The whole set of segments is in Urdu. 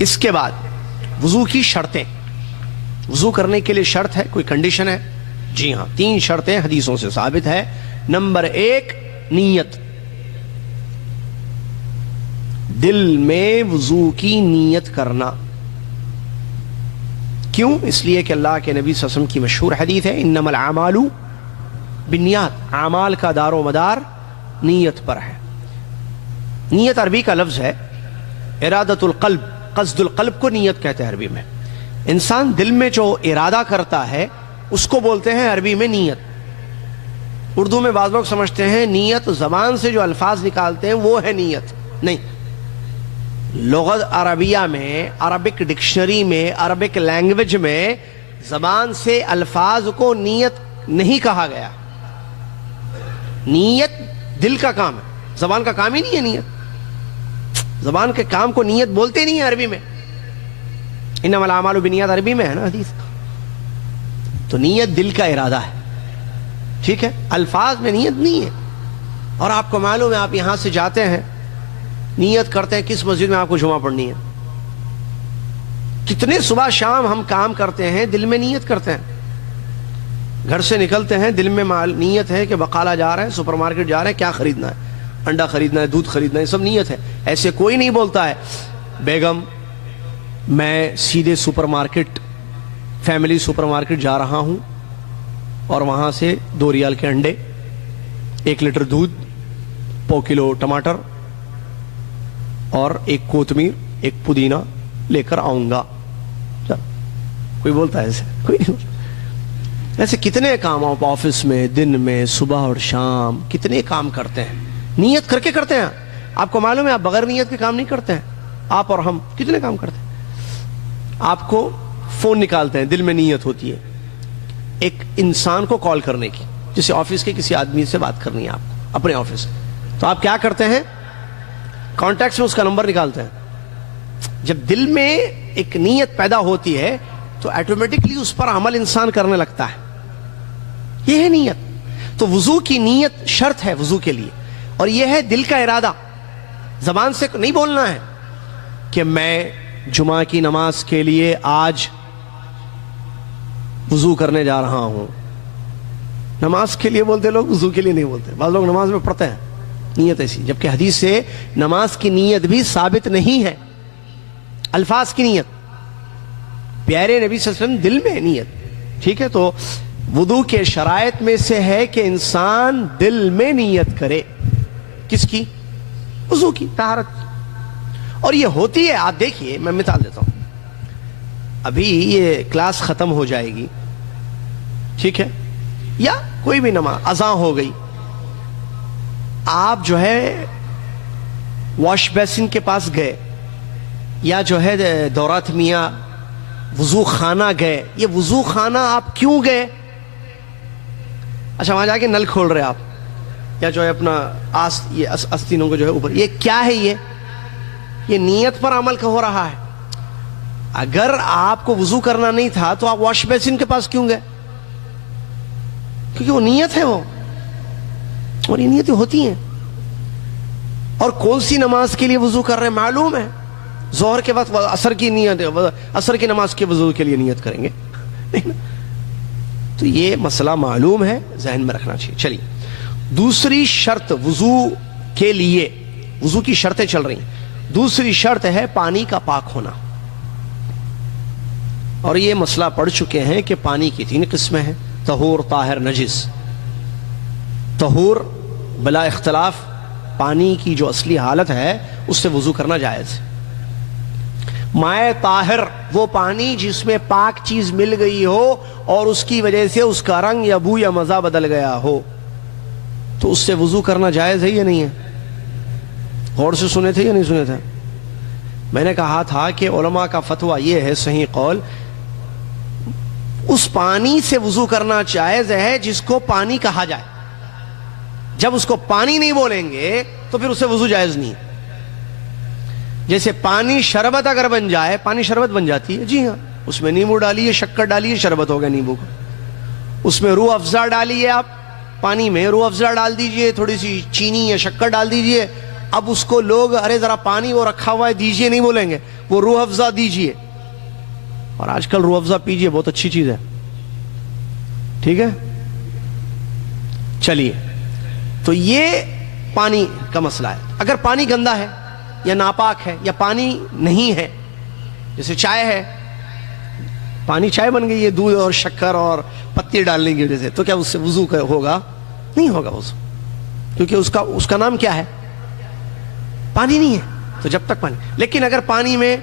اس کے بعد وضو کی شرطیں. وضو کرنے کے لیے شرط ہے، کوئی کنڈیشن ہے؟ جی ہاں، 3 شرطیں حدیثوں سے ثابت ہے. نمبر 1 نیت. دل میں وضو کی نیت کرنا. کیوں؟ اس لیے کہ اللہ کے نبی صلی اللہ علیہ وسلم کی مشہور حدیث ہے انما الاعمال بالنیات. اعمال کا دار و مدار نیت پر ہے. نیت عربی کا لفظ ہے ارادت القلب، قصد القلب کو نیت کہتے ہیں عربی میں. انسان دل میں جو ارادہ کرتا ہے اس کو بولتے ہیں عربی میں نیت. اردو میں بعض لوگ سمجھتے ہیں نیت زبان سے جو الفاظ نکالتے ہیں وہ ہے نیت. نہیں، لغت عربیہ میں، عربک ڈکشنری میں، عربک لینگویج میں زبان سے الفاظ کو نیت نہیں کہا گیا. نیت دل کا کام ہے، زبان کا کام ہی نہیں ہے نیت. زبان کے کام کو نیت بولتے نہیں ہیں عربی میں. انما الاعمال بالنیات عربی میں ہے نا حدیث. تو نیت دل کا ارادہ ہے، ٹھیک ہے، الفاظ میں نیت نہیں ہے. اور آپ کو معلوم ہے، آپ یہاں سے جاتے ہیں، نیت کرتے ہیں کس مسجد میں آپ کو جمعہ پڑھنی ہے. کتنے صبح شام ہم کام کرتے ہیں، دل میں نیت کرتے ہیں. گھر سے نکلتے ہیں، دل میں نیت ہے کہ بقالہ جا رہے ہیں، سپر مارکیٹ جا رہے ہیں، کیا خریدنا ہے، انڈا خریدنا ہے، دودھ خریدنا ہے، یہ سب نیت ہے. ایسے کوئی نہیں بولتا ہے بیگم میں سیدھے super market, family super market جا رہا ہوں اور وہاں سے 2 ریال کے انڈے، 1 لیٹر دودھ، 1 کلو ٹماٹر اور 1 کوتمیر، 1 پودینہ لے کر آؤں گا. کوئی بولتا ہے ایسے؟ کوئی نہیں بولتا. ایسے کتنے کام آپ آفس میں، دن میں، صبح اور شام کتنے کام کرتے ہیں، نیت کر کے کرتے ہیں. آپ کو معلوم ہے آپ بغیر نیت کے کام نہیں کرتے ہیں. آپ اور ہم کتنے کام کرتے ہیں. آپ کو فون نکالتے ہیں، دل میں نیت ہوتی ہے ایک انسان کو کال کرنے کی، جسے آفس کے کسی آدمی سے بات کرنی ہے آپ کو اپنے آفس سے. تو آپ کیا کرتے ہیں؟ کانٹیکٹس میں اس کا نمبر نکالتے ہیں. جب دل میں ایک نیت پیدا ہوتی ہے تو آٹومیٹکلی اس پر عمل انسان کرنے لگتا ہے. یہ ہے نیت. تو وضو کی نیت شرط ہے وضو کے لیے، اور یہ ہے دل کا ارادہ. زبان سے نہیں بولنا ہے کہ میں جمعہ کی نماز کے لیے آج وضو کرنے جا رہا ہوں. نماز کے لیے بولتے لوگ، وضو کے لیے نہیں بولتے. بعض لوگ نماز میں پڑھتے ہیں نیت ایسی، جبکہ حدیث سے نماز کی نیت بھی ثابت نہیں ہے. الفاظ کی نیت، پیارے نبی صلی اللہ علیہ وسلم دل میں نیت، ٹھیک ہے. تو وضو کے شرائط میں سے ہے کہ انسان دل میں نیت کرے. کس کی؟ وضو کی، طہارت کی. اور یہ ہوتی ہے، آپ دیکھیے میں مثال دیتا ہوں. ابھی یہ کلاس ختم ہو جائے گی، ٹھیک ہے، یا کوئی بھی نماز اذان ہو گئی، آپ جو ہے واش بیسن کے پاس گئے، یا جو ہے دورات میاں وضو خانہ گئے. یہ وضو خانہ آپ کیوں گئے؟ اچھا، وہاں جا کے نل کھول رہے آپ، یا جو ہے اپنا یہ آستینوں کو جو ہے اوپر، یہ کیا ہے؟ یہ نیت پر عمل ہو رہا ہے. اگر آپ کو وضو کرنا نہیں تھا تو آپ واش بیسن کے پاس کیوں گئے؟ کیونکہ وہ نیت ہے، وہ اور یہ نیتیں ہوتی ہیں. اور کون سی نماز کے لیے وضو کر رہے ہیں معلوم ہے. ظہر کے وقت عصر کی نیت، عصر کی نماز کے وضو کے لیے نیت کریں گے. تو یہ مسئلہ معلوم ہے، ذہن میں رکھنا چاہیے. چلیے، دوسری شرط وضو کے لیے، وضو کی شرطیں چل رہی ہیں. دوسری شرط ہے پانی کا پاک ہونا. اور یہ مسئلہ پڑھ چکے ہیں کہ پانی کی 3 قسمیں ہیں: طہور، طاہر، نجس. طہور بلا اختلاف پانی کی جو اصلی حالت ہے اس سے وضو کرنا جائز ہے. مائع طاہر وہ پانی جس میں پاک چیز مل گئی ہو اور اس کی وجہ سے اس کا رنگ یا بو یا مزہ بدل گیا ہو، تو اس سے وضو کرنا جائز ہے یا نہیں ہے؟ غور سے سنے تھے یا نہیں سنے تھے؟ میں نے کہا تھا کہ علماء کا فتویٰ یہ ہے، صحیح قول، اس پانی سے وضو کرنا جائز ہے جس کو پانی کہا جائے. جب اس کو پانی نہیں بولیں گے تو پھر اسے وضو جائز نہیں. جیسے پانی شربت اگر بن جائے، پانی شربت بن جاتی ہے، جی ہاں، اس میں نیمبو ڈالیے، شکر ڈالیے، شربت ہو گیا نیمبو کا. اس میں روح افزا ڈالیے، آپ پانی میں روح افزا ڈال دیجئے، تھوڑی سی چینی یا شکر ڈال دیجئے، اب اس کو لوگ ارے ذرا پانی وہ رکھا ہوا ہے دیجئے نہیں بولیں گے، وہ روح افزا دیجئے. اور آج کل روح افزا پیجئے، بہت اچھی چیز ہے. ٹھیک ہے، چلیے. تو یہ پانی کا مسئلہ ہے. اگر پانی گندا ہے یا ناپاک ہے یا پانی نہیں ہے، جیسے چائے ہے، پانی چائے بن گئی ہے دودھ اور شکر اور پتی ڈالنے کی وجہ سے، تو کیا اس سے وضو ہوگا؟ نہیں ہوگا وضو، کیونکہ اس کا نام کیا ہے؟ پانی نہیں ہے. تو جب تک پانی. لیکن اگر پانی میں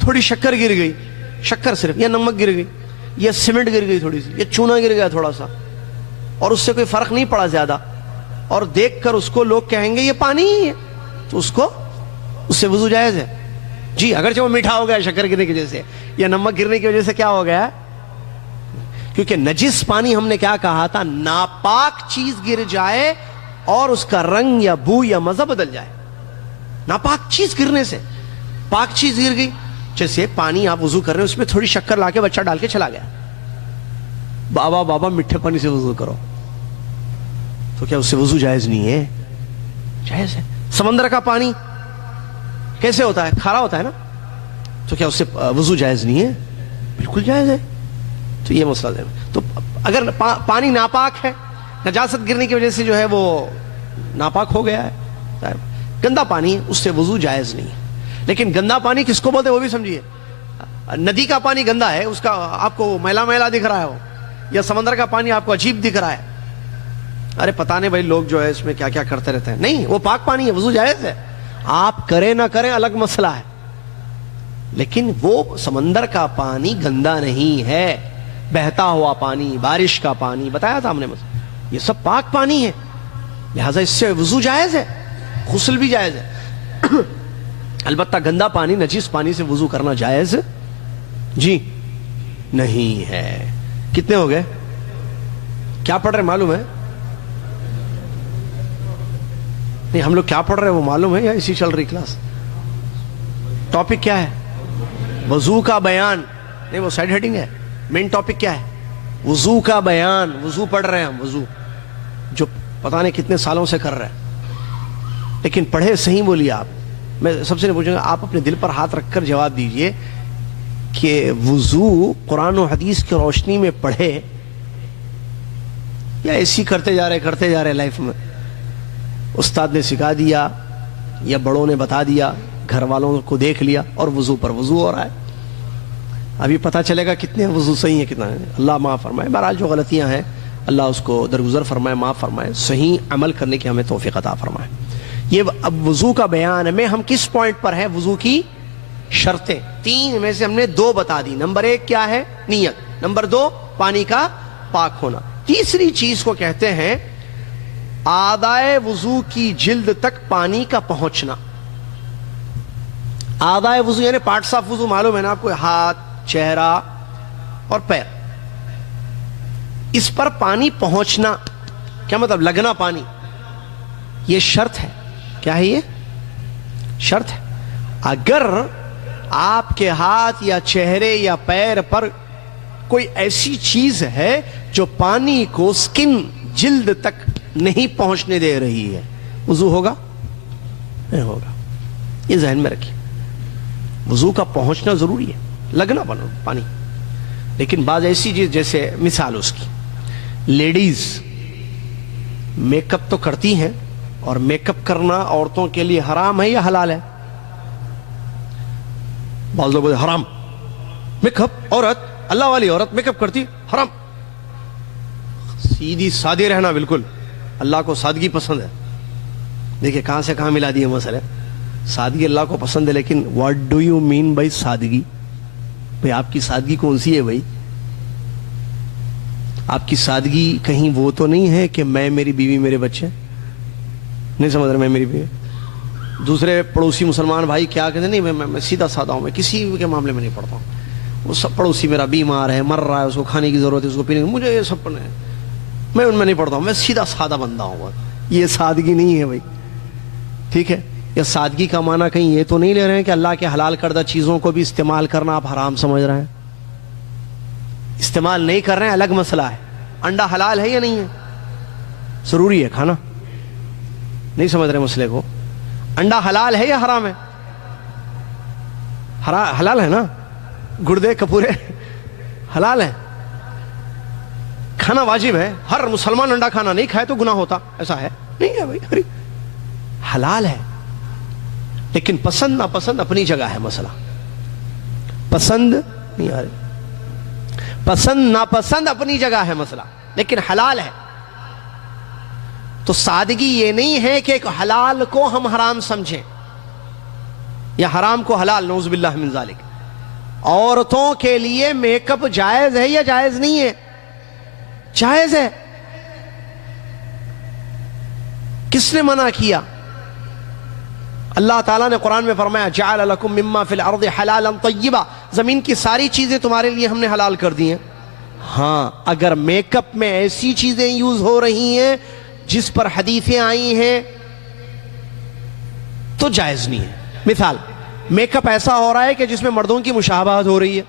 تھوڑی شکر گر گئی، شکر صرف، یا نمک گر گئی، یا سیمنٹ گر گئی تھوڑی سی، یا چونا گر گیا تھوڑا سا، اور اس سے کوئی فرق نہیں پڑا زیادہ، اور دیکھ کر اس کو لوگ کہیں گے یہ پانی ہی ہے، تو اس سے وضو جائز ہے. جی اگرچہ وہ میٹھا ہو گیا شکر گرنے کی وجہ سے یا نمک گرنے کی وجہ سے، کیا ہو گیا؟ کیونکہ نجس پانی ہم نے کیا کہا تھا؟ ناپاک چیز گر جائے اور اس کا رنگ یا بو یا مزہ بدل جائے. ناپاک چیز گرنے سے پاک چیز گر گئی. جیسے پانی آپ وضو کر رہے ہیں، اس میں تھوڑی شکر لا کے بچہ ڈال کے چلا گیا، بابا میٹھے پانی سے وضو کرو، تو کیا اس سے وضو جائز نہیں ہے؟ جائز ہے. سمندر کا پانی کیسے ہوتا ہے؟ کھارا ہوتا ہے نا، تو کیا اس سے وضو جائز نہیں ہے؟ بالکل جائز ہے. تو یہ مسئلہ ہے. تو اگر پانی ناپاک ہے، نجاست گرنے کی وجہ سے جو ہے وہ ناپاک ہو گیا ہے، گندا پانی ہے، اس سے وضو جائز نہیں ہے. لیکن گندا پانی کس کو بولتے ہیں وہ بھی سمجھیے. ندی کا پانی گندا ہے، اس کا آپ کو میلا میلا دکھ رہا ہے، یا سمندر کا پانی آپ کو عجیب دکھ رہا ہے، ارے پتہ نہیں بھائی لوگ جو ہے اس میں کیا کیا کرتے رہتے ہیں. نہیں، وہ پاک پانی ہے، وضو جائز ہے. آپ کریں نہ کریں الگ مسئلہ ہے، لیکن وہ سمندر کا پانی گندا نہیں ہے. بہتا ہوا پانی، بارش کا پانی، بتایا تھا ہم نے، یہ سب پاک پانی ہے، لہذا اس سے وضو جائز ہے، غسل بھی جائز ہے. البتہ گندا پانی، نجس پانی سے وضو کرنا جائز جی نہیں ہے. کتنے ہو گئے؟ کیا پڑھ رہے معلوم ہے؟ نہیں، ہم لوگ کیا پڑھ رہے ہیں وہ معلوم ہے یا اسی چل رہی کلاس؟ ٹاپک کیا ہے؟ وضو کا بیان. نہیں، وہ سائیڈ ہیڈنگ ہے. مین ٹاپک کیا ہے؟ وضو کا بیان. وضو پڑھ رہے ہیں ہم، وضو جو پتہ نہیں کتنے سالوں سے کر رہے ہیں، لیکن پڑھے صحیح بولیے. آپ، میں سب سے نہیں پوچھوں گا، آپ اپنے دل پر ہاتھ رکھ کر جواب دیجئے کہ وضو قرآن و حدیث کی روشنی میں پڑھے یا ایسی کرتے جا رہے لائف میں؟ استاد نے سکھا دیا یا بڑوں نے بتا دیا، گھر والوں کو دیکھ لیا، اور وضو پر وضو ہو رہا ہے. ابھی پتہ چلے گا کتنے وضو صحیح ہیں کتنا ہے. اللہ معاف فرمائے. بہرحال جو غلطیاں ہیں اللہ اس کو درگزر فرمائے، معاف فرمائے، صحیح عمل کرنے کی ہمیں توفیق عطا فرمائے. یہ اب وضو کا بیان میں ہم کس پوائنٹ پر ہیں؟ وضو کی شرطیں 3 میں سے ہم نے 2 بتا دی. نمبر 1 کیا ہے؟ نیت. نمبر 2 پانی کا پاک ہونا. تیسری چیز کو کہتے ہیں اعضائے وضو کی جلد تک پانی کا پہنچنا. اعضائے وضو یعنی پارٹس آف وضو معلوم ہے نا آپ کو، ہاتھ، چہرہ اور پیر. اس پر پانی پہنچنا کیا مطلب؟ لگنا پانی. یہ شرط ہے. کیا ہے یہ؟ شرط ہے. اگر آپ کے ہاتھ یا چہرے یا پیر پر کوئی ایسی چیز ہے جو پانی کو سکن، جلد تک نہیں پہنچنے دے رہی ہے، وضو ہوگا؟ نہیں ہوگا. یہ ذہن میں رکھیے. وضو کا پہنچنا ضروری ہے، لگنا پانی. لیکن بعض ایسی چیز، جیسے مثال اس کی، لیڈیز میک اپ تو کرتی ہیں، اور میک اپ کرنا عورتوں کے لیے حرام ہے یا حلال ہے؟ بعض لوگ حرام، میک اپ، عورت، اللہ والی عورت میک اپ کرتی، حرام. سیدھی سادی رہنا، بالکل اللہ کو سادگی پسند ہے. دیکھیں کہاں سے کہاں ملا دیے مسئلے. سادگی اللہ کو پسند ہے، لیکن what do you mean by سادگی؟ بھئی آپ کی سادگی کون سی ہے بھائی؟ آپ کی سادگی کہیں وہ تو نہیں ہے کہ میں، میری بیوی، میرے بچے؟ نہیں سمجھ رہے؟ میں، میری بیوی. دوسرے پڑوسی مسلمان بھائی کیا کہتے ہیں؟ نہیں میں سیدھا سادہ ہوں، میں کسی کے معاملے میں نہیں پڑتا ہوں. وہ سب پڑوسی میرا بیمار ہے، مر رہا ہے، اس کو کھانے کی ضرورت ہے، اس کو پینے کی، مجھے یہ سب پڑھنا ہے، میں ان میں نہیں پڑتا ہوں، میں سیدھا سادہ بندہ ہوں. یہ سادگی نہیں ہے بھائی. ٹھیک ہے؟ یا سادگی کا معنی کہیں یہ تو نہیں لے رہے ہیں کہ اللہ کے حلال کردہ چیزوں کو بھی استعمال کرنا آپ حرام سمجھ رہے ہیں؟ استعمال نہیں کر رہے ہیں الگ مسئلہ ہے. انڈا حلال ہے یا نہیں ہے؟ ضروری ہے کھانا. نہیں سمجھ رہے مسئلے کو؟ انڈا حلال ہے یا حرام ہے؟ حلال ہے نا. گردے کپورے حلال ہے، کھانا واجب ہے. ہر مسلمان انڈا کھانا نہیں کھائے تو گناہ ہوتا، ایسا ہے نہیں ہے بھائی. حلال ہے، لیکن پسند ناپسند اپنی جگہ ہے. مسئلہ پسند نہیں آ رہی، پسند ناپسند اپنی جگہ ہے مسئلہ، لیکن حلال ہے. تو سادگی یہ نہیں ہے کہ حلال کو ہم حرام سمجھیں یا حرام کو حلال، نعوذ باللہ من ذالک. عورتوں کے لیے میک اپ جائز ہے یا جائز نہیں ہے؟ جائز ہے. کس نے منع کیا؟ اللہ تعالیٰ نے قرآن میں فرمایا جعل لکم مما فی الارض حلالا طیبا، زمین کی ساری چیزیں تمہارے لیے ہم نے حلال کر دی ہیں. ہاں، اگر میک اپ میں ایسی چیزیں یوز ہو رہی ہیں جس پر حدیثیں آئی ہیں تو جائز نہیں ہے. مثال، میک اپ ایسا ہو رہا ہے کہ جس میں مردوں کی مشابہت ہو رہی ہے.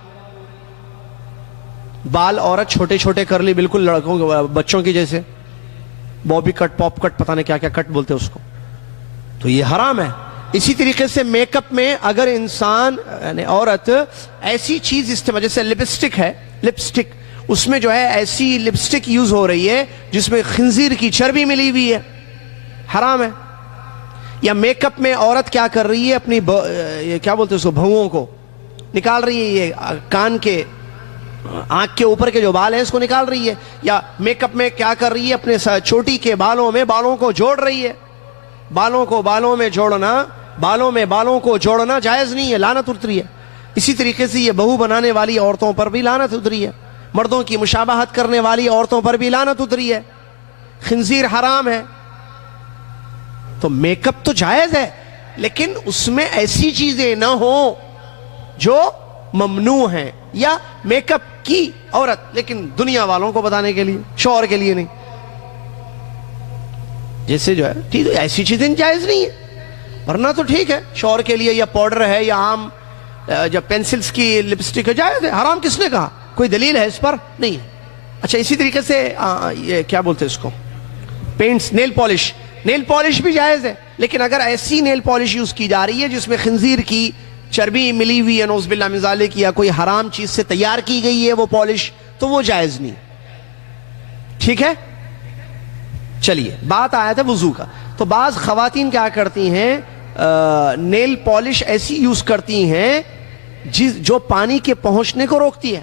بال عورت چھوٹے چھوٹے کر لی، بالکل لڑکوں بچوں کی جیسے، بابی کٹ، پاپ کٹ، پتہ نہیں کیا کیا کٹ بولتے اس کو، تو یہ حرام ہے. اسی طریقے سے میک اپ میں اگر انسان یعنی عورت ایسی چیز استعمال، جیسے لپسٹک ہے، لپسٹک، اس میں جو ہے ایسی لپسٹک یوز ہو رہی ہے جس میں خنزیر کی چربی ملی ہوئی ہے، حرام ہے. یا میک اپ میں عورت کیا کر رہی ہے، اپنی کیا بولتے ہیں اس کو، بھوؤں کو نکال رہی ہے، یہ کان کے، آنکھ کے اوپر کے جو بال ہیں اس کو نکال رہی ہے. یا میک اپ میں کیا کر رہی ہے، اپنے چوٹی کے بالوں میں بالوں کو جوڑ رہی ہے. بالوں کو بالوں میں جوڑنا، بالوں میں بالوں کو جوڑنا جائز نہیں ہے، لعنت اتری ہے. اسی طریقے سے یہ بہو بنانے والی عورتوں پر بھی لعنت اتری ہے، مردوں کی مشابہت کرنے والی عورتوں پر بھی لعنت اتری ہے. خنزیر حرام ہے. تو میک اپ تو جائز ہے، لیکن اس میں ایسی چیزیں نہ ہوں جو ممنوع ہیں. یا میک اپ کی عورت لیکن دنیا والوں کو بتانے کے لیے، شوہر کے لیے نہیں، جیسے جو ہے ٹھیک ہے، ایسی چیزیں جائز نہیں ہے. ورنہ تو ٹھیک ہے، شوہر کے لیے یا پاؤڈر ہے یا عام جب پینسلز کی لپسٹک ہے جائز ہے. حرام کس نے کہا؟ کوئی دلیل ہے اس پر؟ نہیں. اچھا، اسی طریقے سے یہ کیا بولتے ہیں اس کو، paints, nail polish, nail polish بھی جائز ہے، لیکن اگر ایسی نیل پالش یوز کی جا رہی ہے جس میں خنزیر کی چربی ملی ہوئی ہے، نعوذ باللہ من ذالک، یا کوئی حرام چیز سے تیار کی گئی ہے وہ پالش، تو وہ جائز نہیں. ٹھیک ہے. چلیے، بات آیا تھا وضو کا. تو بعض خواتین کیا کرتی ہیں، نیل پالش ایسی یوز کرتی ہیں جو پانی کے پہنچنے کو روکتی ہے.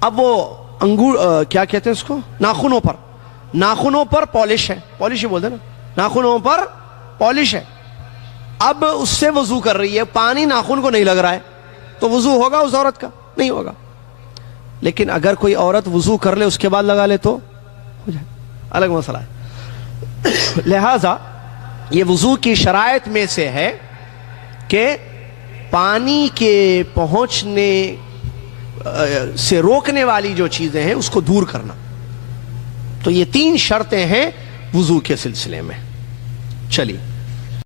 اب وہ انگور کیا کہتے ہیں اس کو، ناخنوں پر پالش ہے، پالش ہی بولتے ہیں نا، ناخنوں پر پالش ہے. اب اس سے وضو کر رہی ہے، پانی ناخن کو نہیں لگ رہا ہے، تو وضو ہوگا اس عورت کا؟ نہیں ہوگا. لیکن اگر کوئی عورت وضو کر لے اس کے بعد لگا لے تو ہو جائے، الگ مسئلہ ہے. لہذا یہ وضو کی شرائط میں سے ہے کہ پانی کے پہنچنے سے روکنے والی جو چیزیں ہیں اس کو دور کرنا. تو یہ 3 شرطیں ہیں وضو کے سلسلے میں. چلیے.